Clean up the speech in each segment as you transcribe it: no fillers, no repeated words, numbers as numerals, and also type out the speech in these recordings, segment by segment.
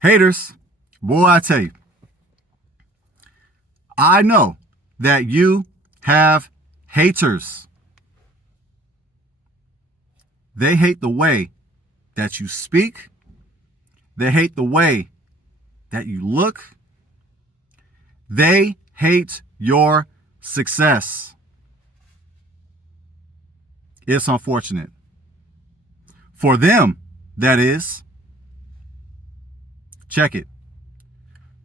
Haters, boy, I tell you, I know that you have haters. They hate the way that you speak. They hate the way that you look. They hate your success. It's unfortunate. For them, that is. Check it.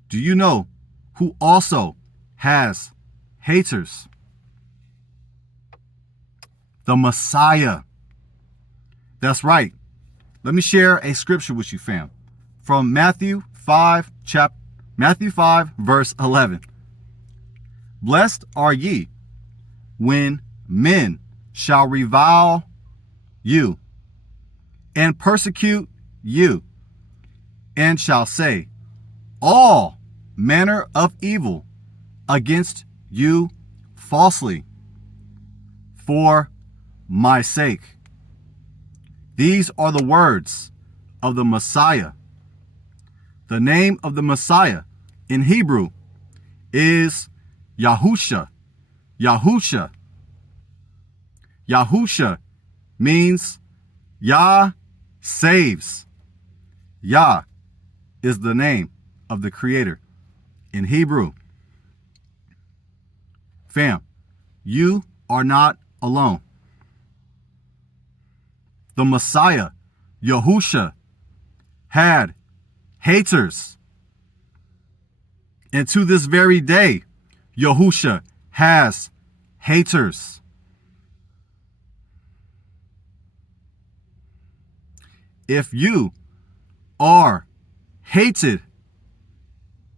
Do you know who also has haters? The Messiah. That's right. Let me share a scripture with you, fam. From Matthew 5, verse 11. Blessed are ye when men shall revile you and persecute you, and shall say all manner of evil against you falsely for my sake. These are the words of the Messiah. The name of the Messiah in Hebrew is Yahusha. Yahusha. Yahusha means Yah saves. Yah is the name of the Creator in Hebrew. Fam, you are not alone. The Messiah, Yahusha, had haters. And to this very day, Yahusha has haters. If you are hated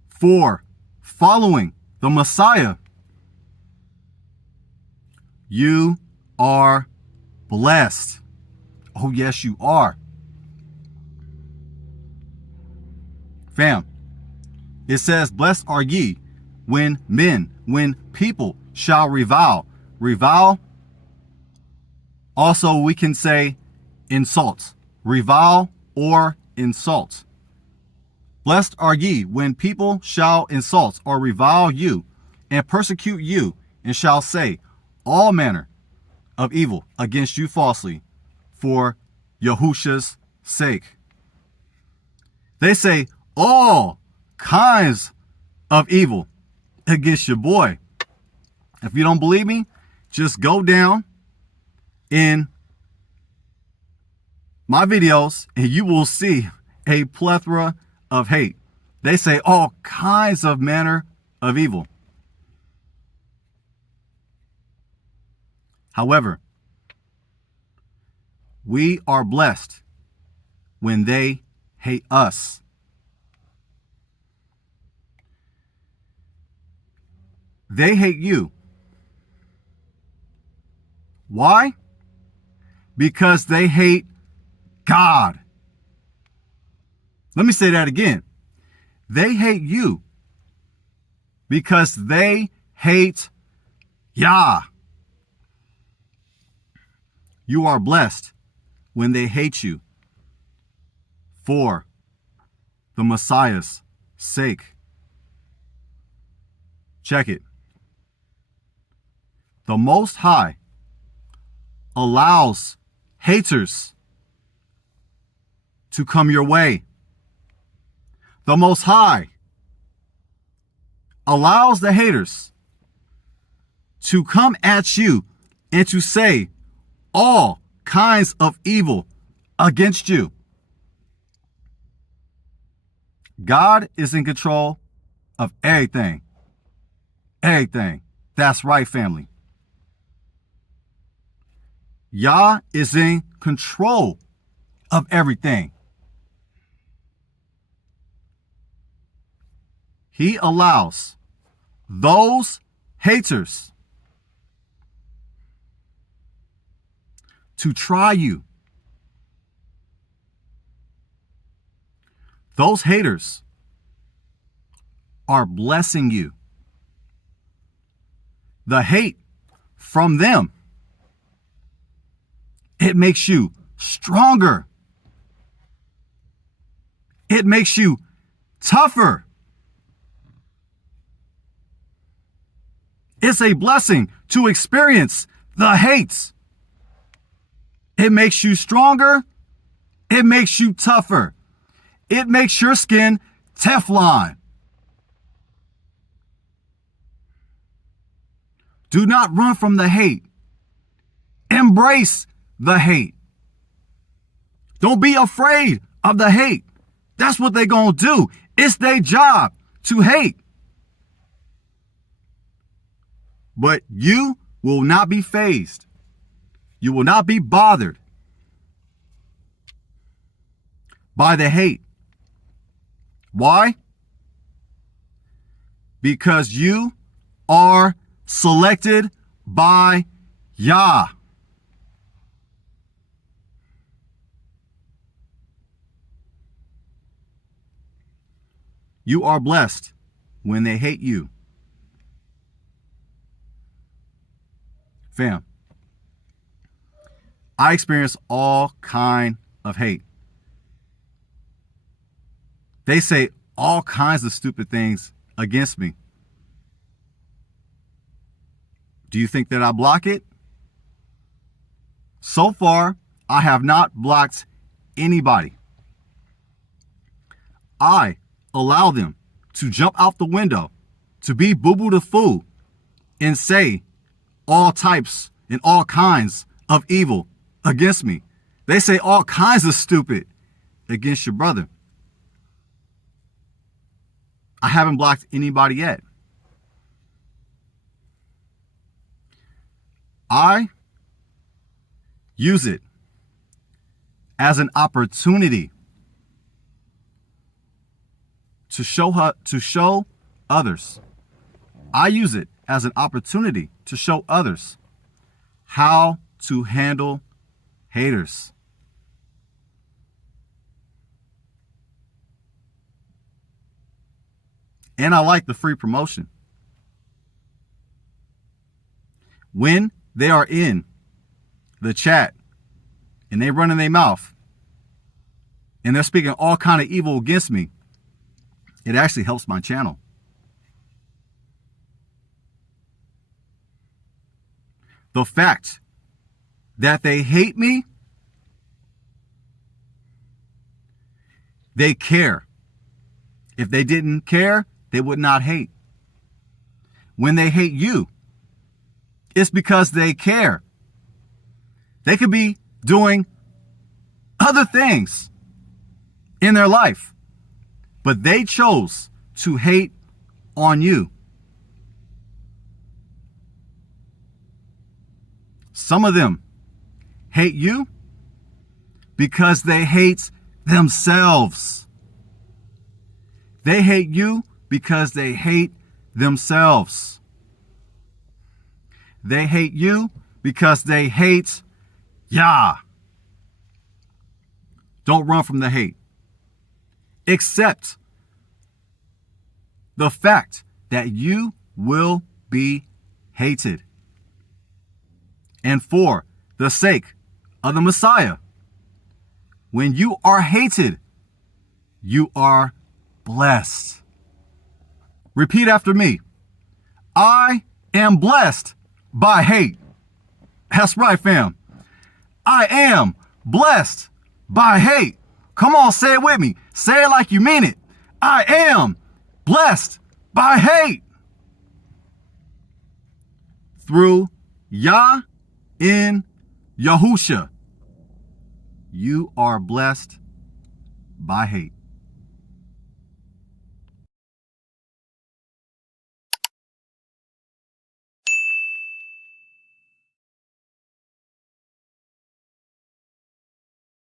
for following the Messiah, you are blessed. Oh, yes, you are. Fam, it says, blessed are ye when people shall revile. Revile, also we can say insult. Revile or insult. Blessed are ye when people shall insult or revile you and persecute you, and shall say all manner of evil against you falsely for Yahusha's sake. They say all kinds of evil against your boy. If you don't believe me, just go down in my videos and you will see a plethora of hate. They say all kinds of manner of evil. However, we are blessed when they hate us. They hate you. Why? Because they hate God. Let me say that again. They hate you because they hate Yah. You are blessed when they hate you for the Messiah's sake. Check it. The Most High allows haters to come your way. The Most High allows the haters to come at you and to say all kinds of evil against you. God is in control of everything. Everything. That's right, family. Yah is in control of everything. He allows those haters to try you. Those haters are blessing you. The hate from them, it makes you stronger. It makes you tougher. It's a blessing to experience the hates. It makes you stronger. It makes you tougher. It makes your skin Teflon. Do not run from the hate. Embrace the hate. Don't be afraid of the hate. That's what they're going to do. It's their job to hate. But you will not be fazed. You will not be bothered by the hate. Why? Because you are selected by Yah. You are blessed when they hate you. Fam, I experience all kind of hate. They say all kinds of stupid things against me. Do you think that I block it? So far, I have not blocked anybody. I allow them to jump out the window, to be boo-boo the fool, and say all types and all kinds of evil against me. They say all kinds of stupid against your brother. I haven't blocked anybody yet. I use it as an opportunity to show others. I use it as an opportunity to show others how to handle haters. And I like the free promotion. When they are in the chat and they running their mouth and they're speaking all kind of evil against me, it actually helps my channel. The fact that they hate me, they care. If they didn't care, they would not hate. When they hate you, it's because they care. They could be doing other things in their life, but they chose to hate on you. Some of them hate you because they hate themselves. They hate you because they hate themselves. They hate you because they hate Yah. Don't run from the hate. Accept the fact that you will be hated. And for the sake of the Messiah, when you are hated, you are blessed. Repeat after me. I am blessed by hate. That's right, fam. I am blessed by hate. Come on, say it with me. Say it like you mean it. I am blessed by hate. Through Yah in Yahusha, you are blessed by hate.